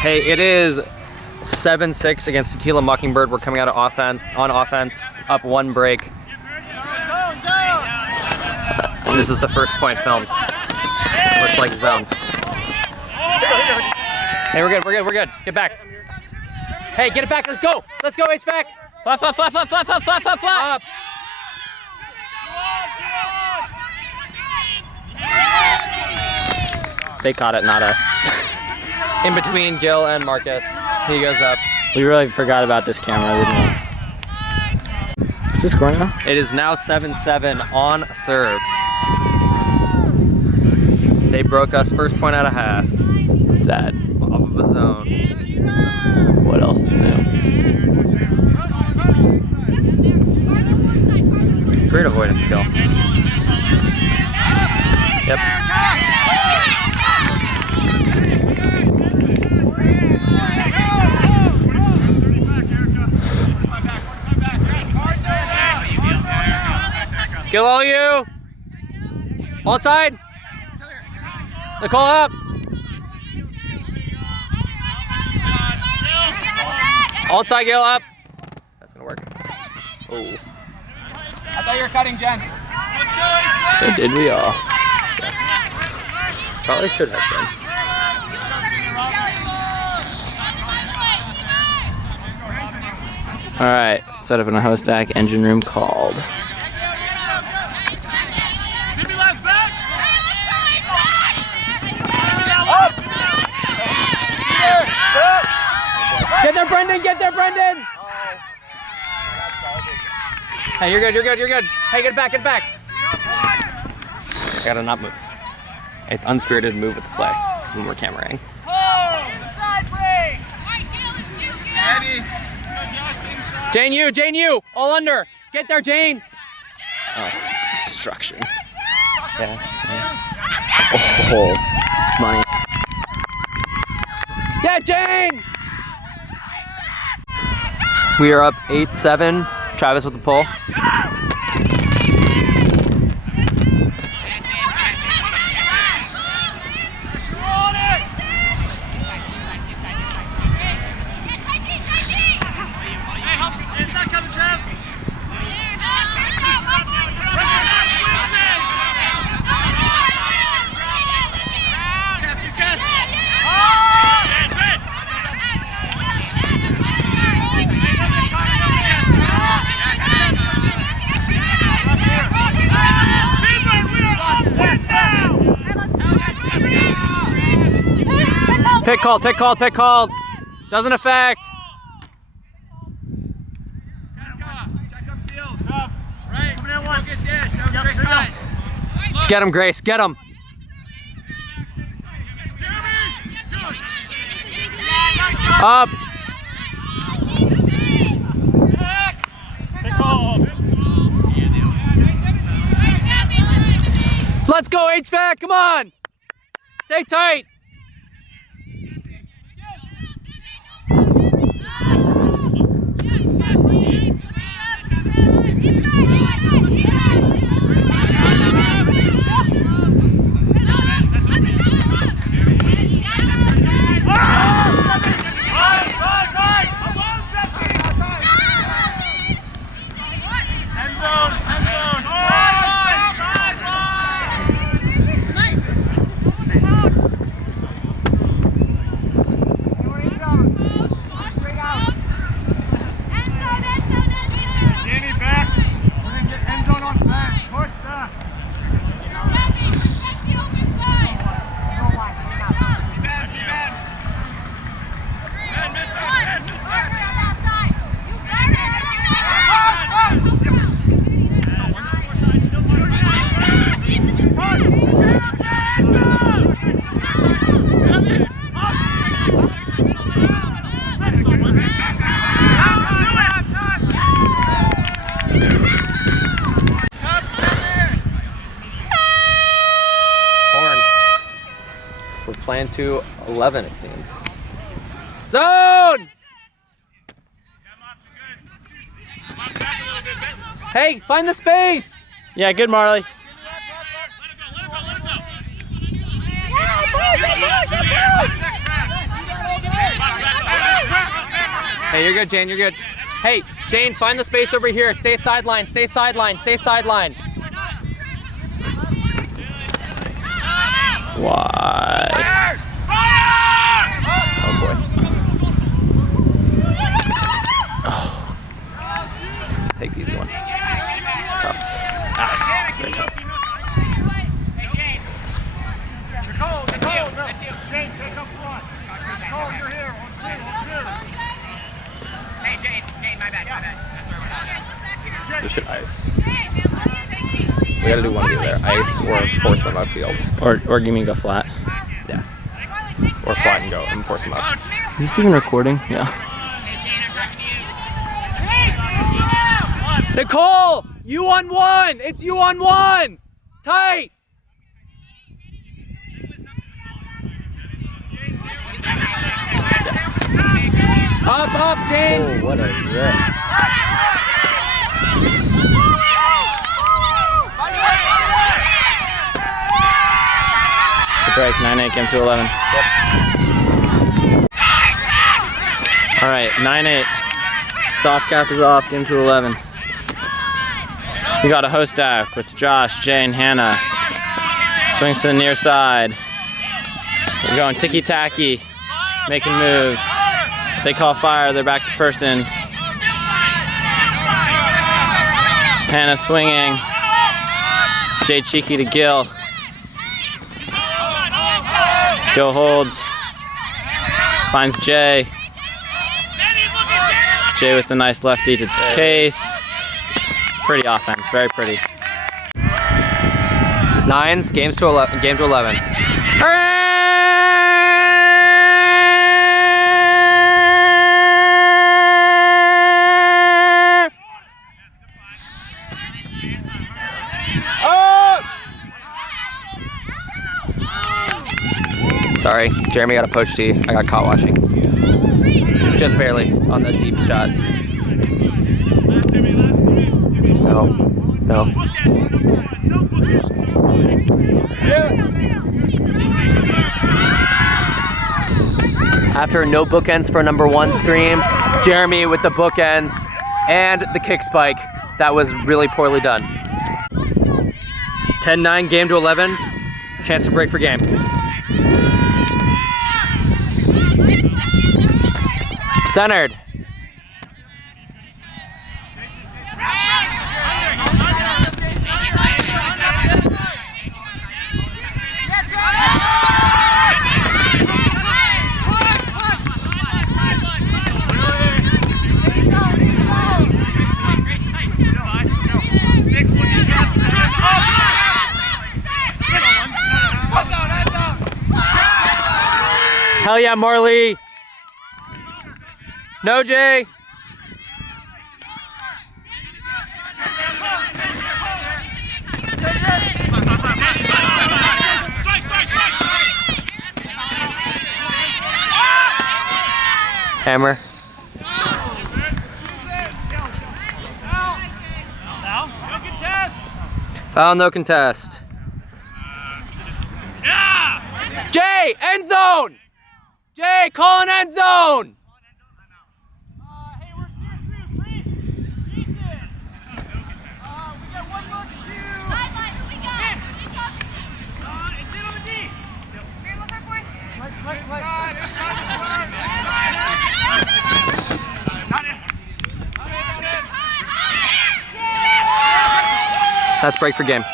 Hey, it is 7-6 against Tequila Mockingbird. We're coming out of offense, up 1 break. And this is the first point filmed. Looks like zone. Hey, we're good. Get back. Hey, get it back, let's go, HVAC. Flap. Up. They caught it, not us. In between Gil and Marcus. He goes up. We really forgot about this camera, didn't we? Is this score now? It is now 7-7 on serve. They broke us first point out of half. Sad. Off of a zone. What else is new? Great avoidance kill. Yep. Kill all you! Onside! Nicole up! Onside, Gil up! That's gonna work. Oh. I thought you were cutting, Jen. So did we all. Probably should have been. Alright, set up in a host deck, engine room called. Get there, Brendan! Get there, Brendan! Hey, you're good. Hey, get back. I gotta not move. It's unspirited move with the play when we're cameraing. Jane, you! All under! Get there, Jane! Oh, destruction. Yeah. Oh, money. Yeah, Jane! We are up 8-7. Travis with the pull. Pick called. Doesn't affect. Get him, Grace, get him. Up. Let's go, HVAC, come on. Stay tight. Plan to 11, it seems. Zone! Hey, find the space! Yeah, good, Marley. Hey, you're good, Jane, you're good. Hey, Jane, find the space over here. Stay sideline, stay sideline, stay sideline. Why? Oh boy. Oh. Take the easy one. Tough. Ah, very tough. We should ice. We gotta do one or the other. Ice or force them upfield. Or give me go flat. Yeah. Or flat and go and force them up. Is this even recording? Yeah. Nicole! You on one! It's you on one! Tight! Up, Jane! Oh, what a rip. The break, 9-8, game to 11. Yep. All right, 9-8. Soft cap is off, game to 11. We got a host stack with Josh, Jay, and Hannah. Swings to the near side. We're going ticky-tacky, making moves. If they call fire, they're back to person. Hannah swinging. Jay cheeky to Gil. Gil holds. Finds Jay. Jay with a nice lefty to Case. Pretty offense, very pretty. Nines, game to 11. Sorry, Jeremy got a poach tee. I got caught watching. Just barely on the deep shot. No. After no bookends for number one scream, Jeremy with the bookends and the kick spike. That was really poorly done. 10-9, game to 11. Chance to break for game. Centered. Hell yeah, Marley. No, Jay. Hammer. Foul, no contest. Jay, end zone. Jay, call an end zone. That's break for game.